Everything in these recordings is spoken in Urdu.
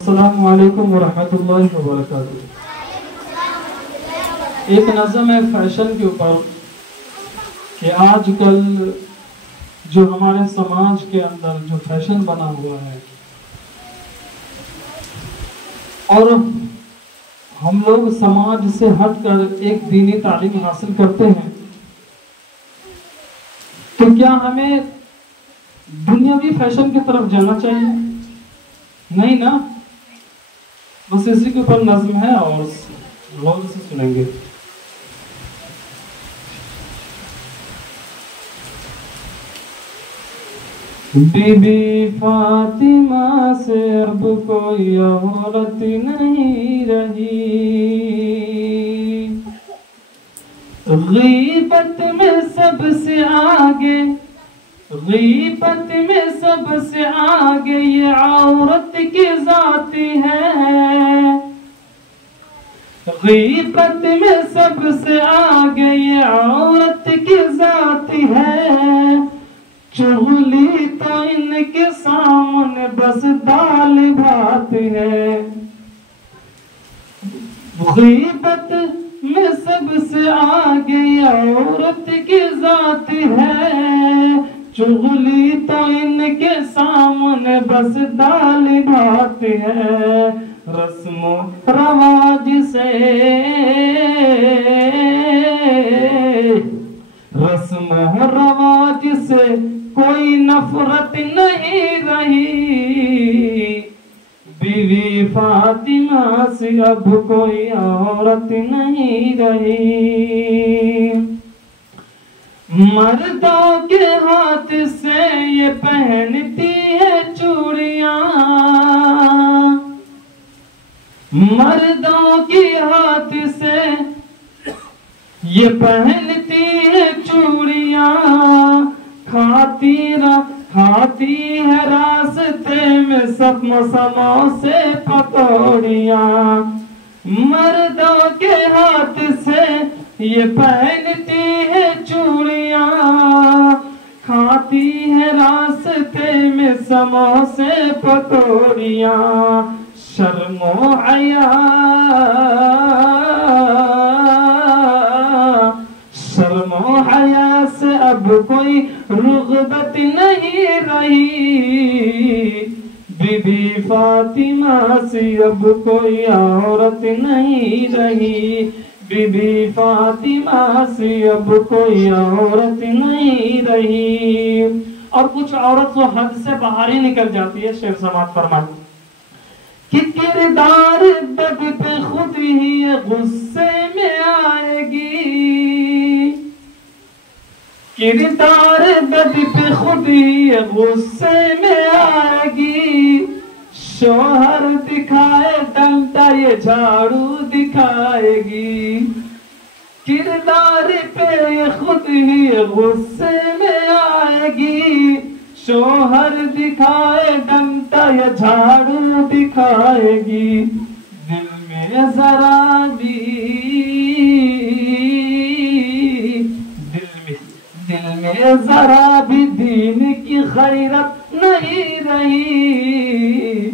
السلام علیکم ورحمۃ اللہ وبرکاتہ۔ ایک نظم ہے فیشن کے اوپر کہ آج کل جو ہمارے سماج کے اندر جو فیشن بنا ہوا ہے اور ہم لوگ سماج سے ہٹ کر ایک دینی تعلیم حاصل کرتے ہیں تو کیا ہمیں دنیاوی فیشن کی طرف جانا چاہیے؟ نہیں نا، بس اسی کے اوپر نظم ہے اور غور سے سنیں گے۔ بی بی فاطمہ سے اب کوئی عورت نہیں رہی، غیبت میں سب سے آگے، غیبت میں سب سے آگے یہ عورت کی ذات ہے، غیبت میں سب سے آگے یہ عورت کی ذات ہے، چغلی تو ان کے سامنے بس دال بھات ہے، غیبت میں سب سے آگے یہ عورت کی ذات ہے، چغلی تو ان کے سامنے بس دال بھات ہے، رسم و رواج سے، رسم و رواج سے کوئی نفرت نہیں رہی، بیوی فاطمہ سے اب کوئی عورت نہیں رہی، مردوں کے ہاتھ سے یہ پہنتی ہے چوڑیاں، مردوں کے ہاتھ سے یہ پہنتی ہے چوڑیاں، کھاتی ہے راستے میں سموسے پکوڑیاں، مردوں کے ہاتھ سے یہ پہنتی ہے چوڑیاں، کھاتی ہے راستے میں سموسے پکوڑیاں، شرم و حیا، شرم و حیا سے اب کوئی رغبت نہیں رہی، بی بی فاطمہ سے اب کوئی عورت نہیں رہی، بی بی فاطمہ سے اب کوئی عورت نہیں رہی۔ اور کچھ عورت تو حد سے باہر ہی نکل جاتی ہے، شعر سماعت فرمائیں کہ کردار بد پہ خود ہی غصے میں آئے گی، کردار بد پہ خود ہی غصے میں آئے گی، شوہر دکھائے ڈنڈا یہ جھاڑو دکھائے گی، کردار پہ خود ہی غصے میں آئے گی، شوہر دکھائے ڈنڈا یہ جھاڑو دکھائے گی، دل میں ذرا بھی، دل میں ذرا بھی دین کی غیرت نہیں رہی،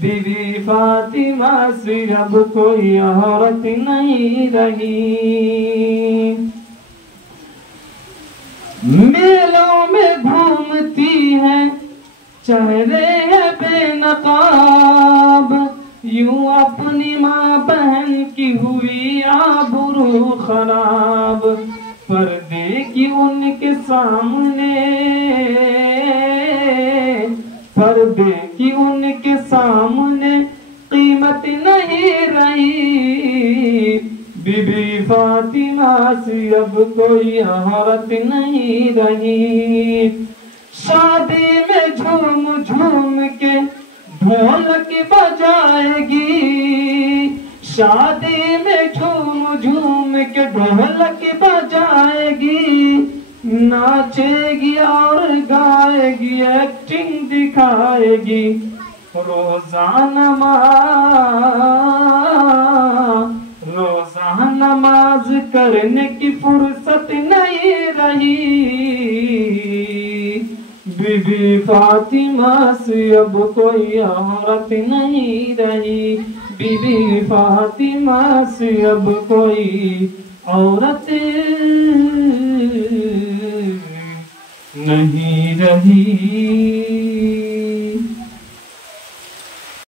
بیوی فاطمہ سے اب کوئی عورت نہیں رہی، میلوں میں گھومتی ہے چہرے ہے بے نقاب، یوں اپنی ماں بہن کی ہوئی آبرو خراب، پردے کی ان کے سامنے، پردے کی ان کے سامنے قیمت نہیں رہی، بی بی فاطمہ سے اب کوئی عورت نہیں رہی، شادی میں جھوم جھوم کے ڈھولک بجائے گی، شادی میں جھوم جھوم کے ڈھولک بجائے گی، ناچے گی اور گائے گی ایکٹنگ دکھائے گی، روزانہ نماز کرنے کی فرصت نہیں رہی، بی بی بی فاطمہ سے اب کوئی عورت نہیں رہی، بی بی فاطمہ سے اب کوئی عورت نہیں رہی۔